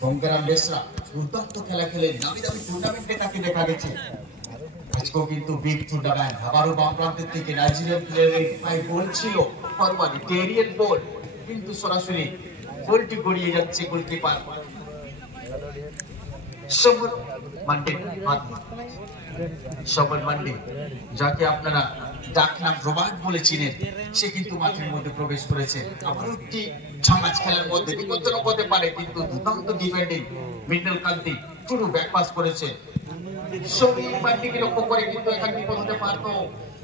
গঙ্গারাম বেসরা দুর্দান্ত খেলা খেলে নামি দামি টুর্নামেন্টে তাকে দেখা গেছে। আজকেও কিন্তু বিগ টুর্নামেন্ট। আবারও বাম প্রান্তের থেকে নাইজেরিয়ান প্লেয়ারের পায়ে বল ছিল, ফরওয়ার্ড টেরিয়ান বল, কিন্তু সরাসরি গোলটি গড়িয়ে যাচ্ছে গোলকিপার সমর মান্ডি, যাকে আপনারা ডাকনাম রোবার্ট বলে চিনেন, সে কিন্তু মাঠের মধ্যে প্রবেশ করেছে। আবারও একটি ঝামাজ খেলার মধ্যে বিপজ্জনক হতে পারে, কিন্তু দুর্দান্ত ডিফেন্ডিং মিডল কান্তি পুরো ব্যাক পাস করেছে। সমীর মান্ডিকে লক্ষ্য করে কিন্তু এখানে বিপদ হতে পারত,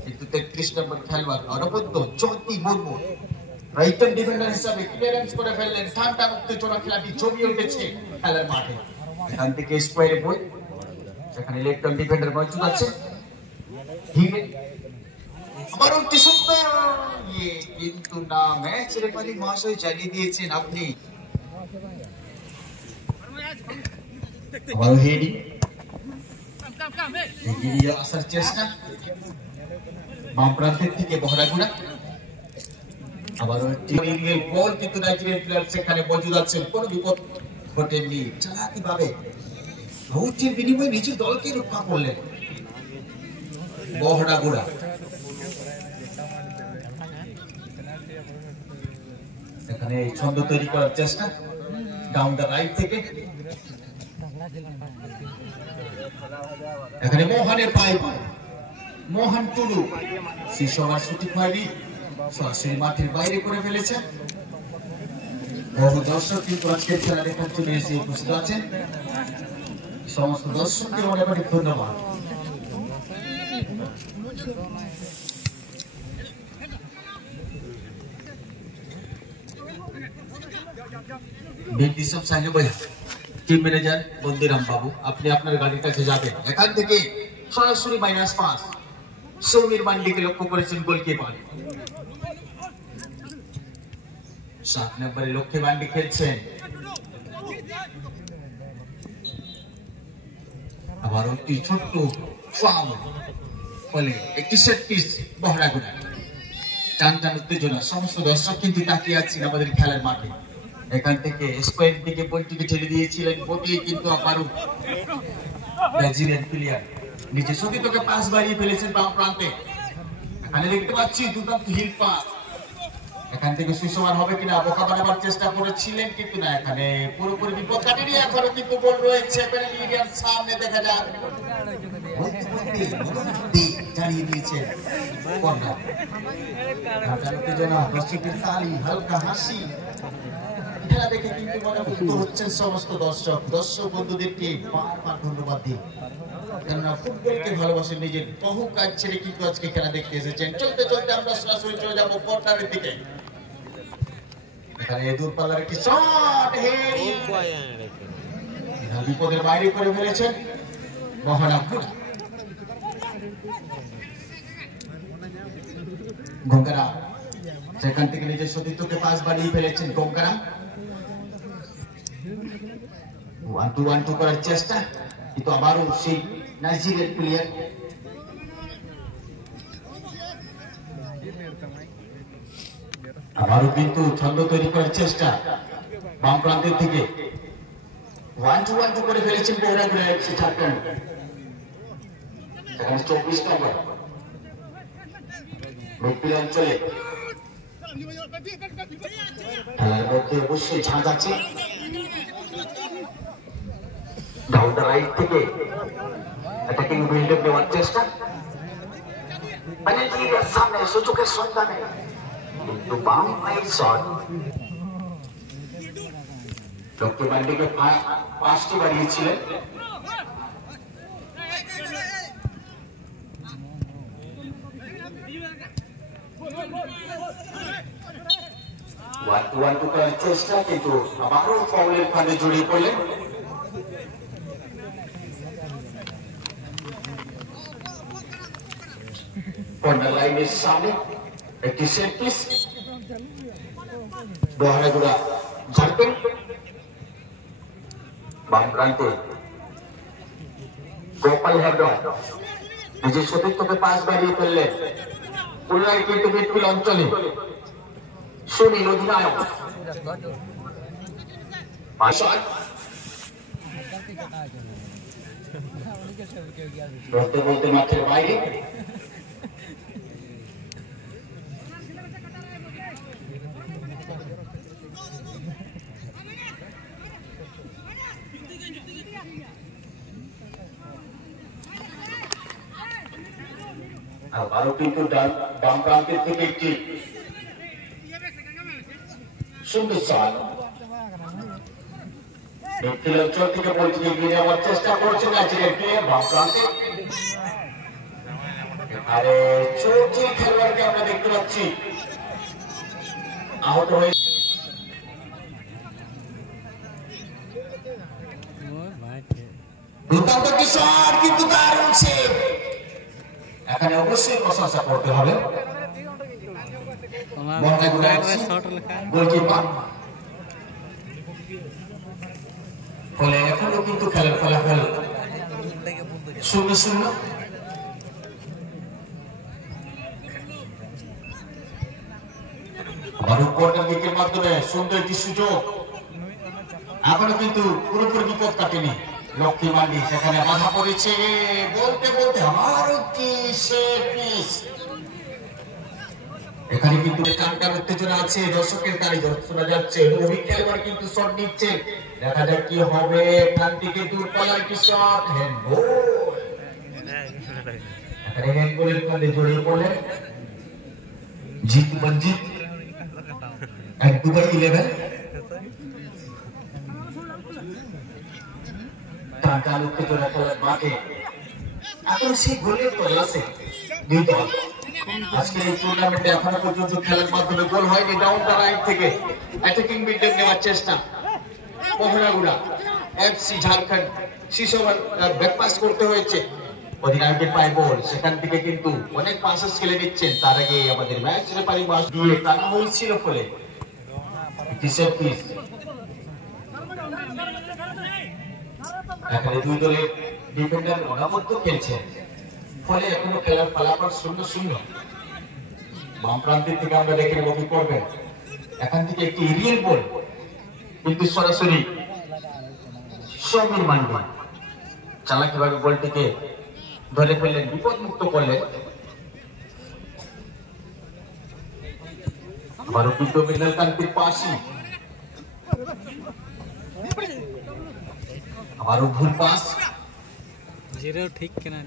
কিন্তু 33 নম্বর খেলোয়াড় অনবদ্য জ্যোতি মুর্মু রাইট ডিফেন্ডার হিসাবে ক্লিয়ারেন্স করে ফেললেন। ঠান্ডা উত্তেজনা খেলাটি জমিয়ে উঠেছে খেলার মাঠে। এখান থেকে স্কোয়ারে বল, সেখানে লেফট ডিফেন্ডার মজুদ আছে। কিন্তু না, ম্যাচ রেফারি মহাশয় জানিয়ে দিয়েছেন আপনি আসার চেষ্টা বাম প্রান্তের থেকে বহরাগুড়া। আবারও একটি বল, কিন্তু নাইজেরিয়ান প্লেয়ার সেখানে মজুদ আছেন, কোনো বিপদ ঘটেনি। চালাকি ভাবে ভৌতির বিনিময়ে নিজের দলকে রক্ষা করলেন বহরাগুড়া। এখানে ছন্দ তৈরি করার চেষ্টা ডাউন দ্য রাইট থেকে। এখানে মোহনের পায়ে মোহন টুডু, শিশোয়ার সঠিক হয়নি, সরাসরি মাঠের বাইরে করে ফেলেছে। বহু দর্শক কিন্তু আজকের খেলা দেখার জন্য এসে উপস্থিত আছেন। সমস্ত দর্শককে অনেক অনেক ধন্যবাদ। টিম ম্যানেজার বন্দিরাম বাবু, আপনি আপনার গাড়ির কাছে যাবেন। এখান থেকে সরাসরি -5 সমীর মান্ডিকে লক্ষ্য করেছেন গোলকিপার। 7 নম্বরে লক্ষ্যে মান্ডি খেলছেন। আবার একটি ছোট্ট ফাউল, ফলে একটি সেট পিস বহরাগুড়া। টান টান উত্তেজনা, সমস্ত দর্শক কিন্তু তাকিয়ে আছেন আমাদের খেলার মাঠে। এখান থেকে স্কোয়ার দিকে বলটিকে ঠেলে দিয়েছিলেন বটি, কিন্তু আবারও নাইজেরিয়ান প্লেয়ার নিচে সতীতকে পাস বাড়িয়ে ফেলেছেন বাম প্রান্তে। এখানে দেখতে পাচ্ছি দুর্দান্ত হিল পাস, এখান থেকে সুসমান হবে কিনা বোকা বানাবার চেষ্টা করেছিলেন, কিন্তু না, এখানে পুরোপুরি বিপদ কাটেনি। এখনো কিন্তু বল রয়েছে পেনাল্টি এরিয়ার সামনে, দেখা যাক জানিয়ে দিয়েছে কর্নার। দর্শকের তালি, হালকা হাসি, খেলা দেখে কিন্তু মনোমুগ্ধ হচ্ছেন সমস্ত দর্শক বন্ধুদেরকে বারবার ধন্যবাদ দিই, কেননা ফুটবলকে ভালোবাসেন, নিজের বহু কাজ ছেড়ে কিন্তু আজকে খেলা দেখতে এসেছেন। চলতে চলতে আমরা সরাসরি চলে যাবো কর্নারের দিকে। এখানে দূরপাল্লার একটি শট, বিপদের বাইরে করে ফেলেছেন মহানামপুরা। গঙ্গারাম সেখান থেকে নিজের সতীর্থকে পাস বাড়িয়ে ফেলেছেন। গঙ্গারাম 1-2 করার চেষ্টা, কিন্তু আবারও সেই নাইজেরিয়ান প্লেয়ার আবারও কিন্তু ছন্দ তৈরি করার চেষ্টা বাম প্রান্তের থেকে। 1-2 করে ফেলেছেন বহরাগুড়া এফসি ঝাড়খণ্ড। এখানে 24 নম্বর রূপপুর অঞ্চলে খেলার মধ্যে অবশ্যই ঝাঁজ আছে। ডাউন দ্য রাইট থেকে অ্যাটাকিং বিল্ডআপ নেওয়ার চেষ্টা, পেনাল্টির সামনে সুযোগের সন্ধানে, কিন্তু বাম পায়ের শট। লক্ষ্য মান্ডিকে পাঁচটি বাড়িয়েছিলেন। ওয়ান টু করার চেষ্টা, কিন্তু আবারও ফাউলের ফাঁদে জড়িয়ে পড়লেন। কর্নার লাইনের সামনে একটি সেট পিস বহরাগুড়া ঝাড়খণ্ড। বাম প্রান্তে গোপাল হেবরন নিজের সতীর্থকে পাস বাড়িয়ে ফেললেন। পুনরায় কিন্তু মিডফিল্ড অঞ্চলে সুনীল অধিনায়ক বলতে বলতে মাঠের বাইরে আবারও কিন্তু বাম প্রান্তের থেকে একটি সুন্দর শট দক্ষিণ অঞ্চল থেকে বলটিকে এগিয়ে নেওয়ার চেষ্টা করছেন নাইজেরিয়ার প্লেয়ার বাম প্রান্তে। এবারে চলছে খেলোয়াড়কে আমরা দেখতে পাচ্ছি আহত হয়ে দুর্দান্ত কিশোর কিন্তু দারুণ সেভ। এখানে অবশ্যই প্রশংসা করতে হবে গোলকিপার। ফলে এখনো কিন্তু খেলার ফলাফল 0-0। আবার কর্নার কিকের মাধ্যমে সুন্দর একটি সুযোগ। এখনো কিন্তু পুরোপুরি বিপদ কাটেনি লক্ষ্মী মান্ডি, সেখানে বাধা পড়েছে বলতে বলতে আমার একটি সেভ মিস। এখানে কিন্তু টানটান উত্তেজনা আছে, দর্শকের তাড়ি শোনা যাচ্ছে। রবি খেলোয়াড় কিন্তু শট নিচ্ছে, দেখা যাক কি হবে। এখান থেকে দূরপাল্লার একটি শট, হ্যান্ডবল। এখানে হ্যান্ডবলের ফাঁদে জড়িয়ে পড়লেন জিতু মঞ্জিত, 1-2-11। টানটান উত্তেজনা খেলার মাঠে এখন সেই গোলের তল্লাশে দুই দল। আজকের এই টুর্নামেন্টে এখনো পর্যন্ত খেলার মাধ্যমে গোল হয়নি। ডাউন দ্য রাইট থেকে অ্যাটাকিং মিডফিল্ড নেওয়ার চেষ্টা মহারাগুড়া এফসি ঝাড়খণ্ড, শিশোবার ব্যাকপাস করতে হয়েছে, অধিনায়কের পায়ে বল। সেখান থেকে কিন্তু অনেক পাসেস খেলে নিচ্ছেন। তার আগে আমাদের ম্যাচ রেফারি মাস দিয়ে টানা হয়েছিল, ফলে এখানে দুই দলের ডিফেন্ডার অনাবদ্ধ খেলছেন, ফলে এখনো খেলার ফলাফল 0-0। বাম প্রান্তের থেকে আমরা দেখে নেব কি করবেন। এখান থেকে একটি এরিয়াল বল কিন্তু সরাসরি সমীর মান্ডি চালাকিভাবে বলটিকে ধরে ফেললেন, বিপদ মুক্ত করলেন। আবারও কিন্তু মিডল কান্তির পাশে আবারও ভুল পাস, জিরো ঠিক কিনা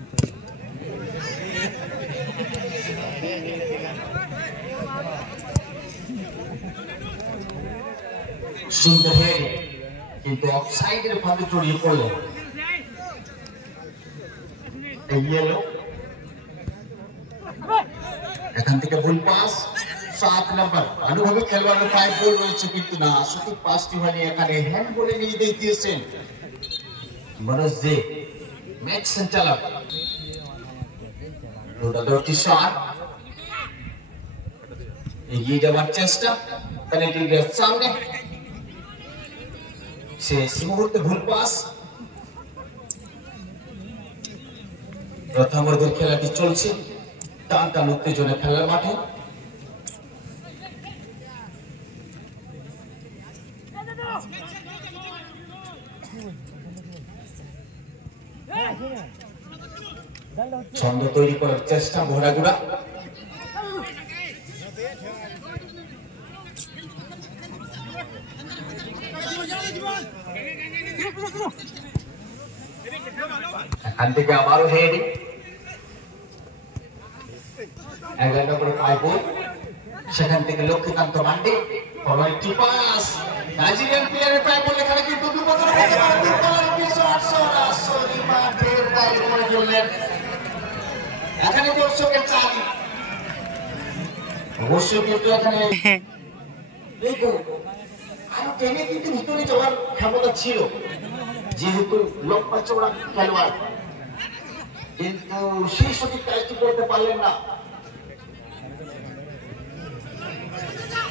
সুন্দর হেড কিন্তু অফসাইডের ফাঁদে জড়িয়ে পড়লেন। এখান থেকে ভুল পাস, 7 নম্বর আনুভবিক খেলোয়াড়ের পায়ে বল রয়েছে কিন্তু না, সঠিক পাসটি হয়নি। এখানে হ্যান্ড বলে নির্দেশ দিয়েছেন মনোজ দে, ম্যাচ সঞ্চালক। দুটি শট, এগিয়ে যাওয়ার চেষ্টা পেনাল্টির সামনে, শেষ মুহূর্তে ভুল পাস। প্রথম বর্গের খেলাটি চলছে টানটান উত্তেজনা খেলার মাঠে। ছন্দ তৈরি করার চেষ্টা ঘোড়াগুড়া, এখান থেকে আবারও হেডিং, 11 নম্বরে পাইব, সেখান থেকে লক্ষ্মীকান্ত মান্ডি, একটি পাস নাইজেরিয়ান প্লেয়ারের পায়ে বল। এখানে কিন্তু এখানে দর্শকের চাপ অবশ্যই, কিন্তু এখানে আরো টেনে কিন্তু ভিতরে যাওয়ার ক্ষমতা ছিল, যেহেতু লম্বা চওড়া খেলোয়াড়, কিন্তু সেই সঠিক কাজটি করতে পারলেন না।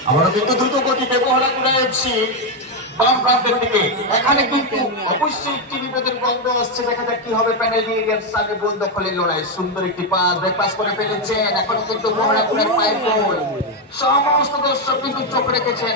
আবারও কিন্তু দ্রুত গতিতে মহারাগুড়া এফসি বাম প্রান্তের দিকে। এখানে কিন্তু অবশ্যই একটি বিপদের গন্ধ আসছে, দেখা যাক কি হবে। পেনাল্টি এরিয়ার সামনে বল দখলের লড়াই, সুন্দর একটি পাস, ব্রেক পাস করে ফেলেছেন। এখনো কিন্তু মহারাগুড়ার পায়ে বল, সমস্ত দর্শক কিন্তু চোখ রেখেছেন।